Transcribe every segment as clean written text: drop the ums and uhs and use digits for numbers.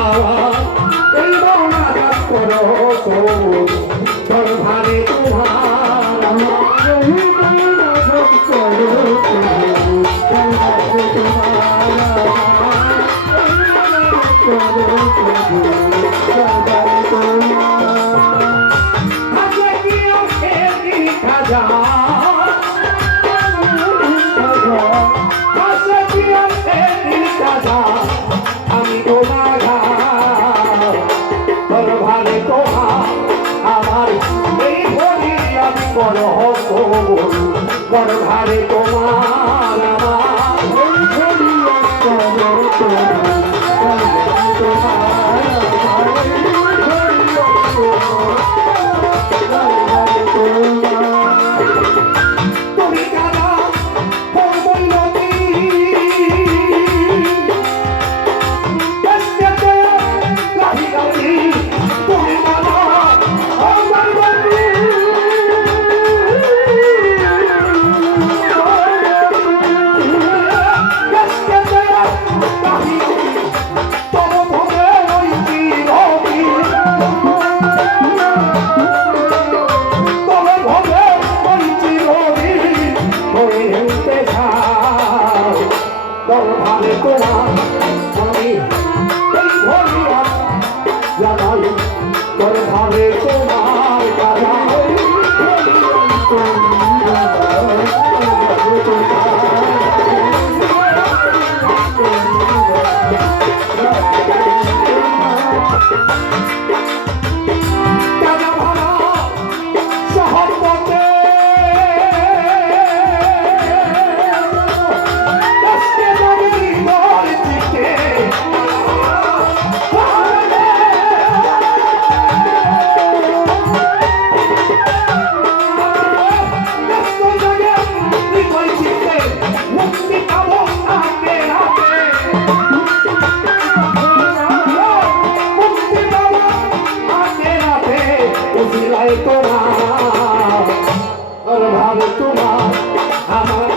আমার এই মোনাজাত করো দরবারে তোমার আমার এই মোনাজাত করো দরবারে আমি তোমার দরবারে তোমার আমার এই ভরি আমি করো দরবারে তোমার আমার এই ভরি করো তুমি কারা বলবই নদী তুমি কারা দরবারে তোমার আমি এই ভরিয়া জানাই দরবারে তোমার জানাই দরবারে তোমার আমার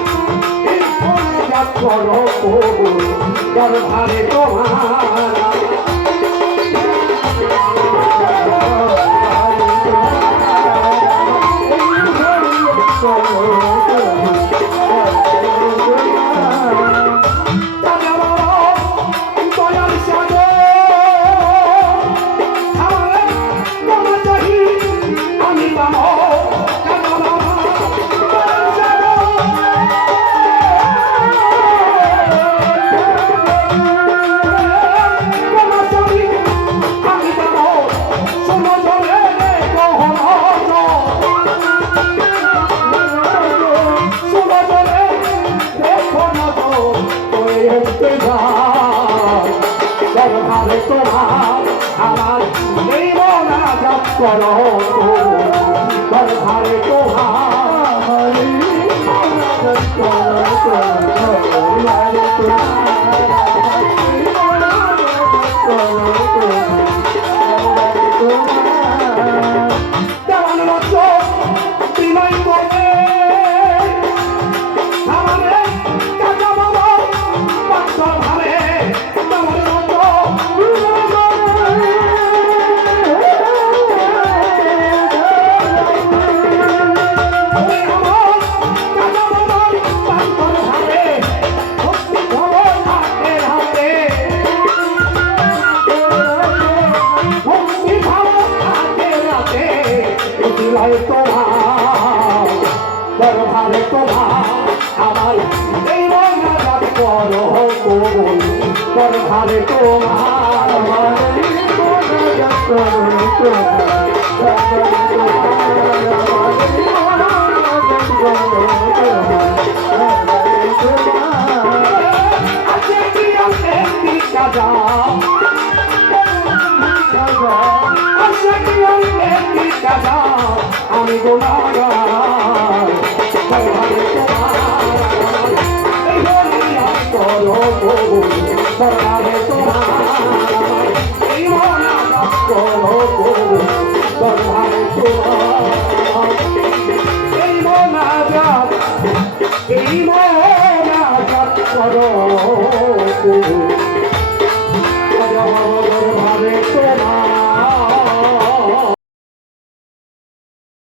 করো দরবারে তোমার দরবারে তোমার আমার এই মোনাজাত করো দরবারে তোমার মোনাজাত করো দরবারে দেওয়ান মতো বিনয় করবে আমাদের কাকা বাবা পাঁচশো ভাবে দরবারে তোমার আমার এই মোনাজাত করো দরবারে তোমার আমার এই মোনাজাত করো আছে কি আছে কি কাজা আছে কি আছে কি কাজা আমি গুনাহগার দরবারে তোমার এই ভরিয়া করো দরবারে তোমার এই মোনাজাত করো দরবারে তোমার এই মোনাজাত করো মধুর ভাবে তোমার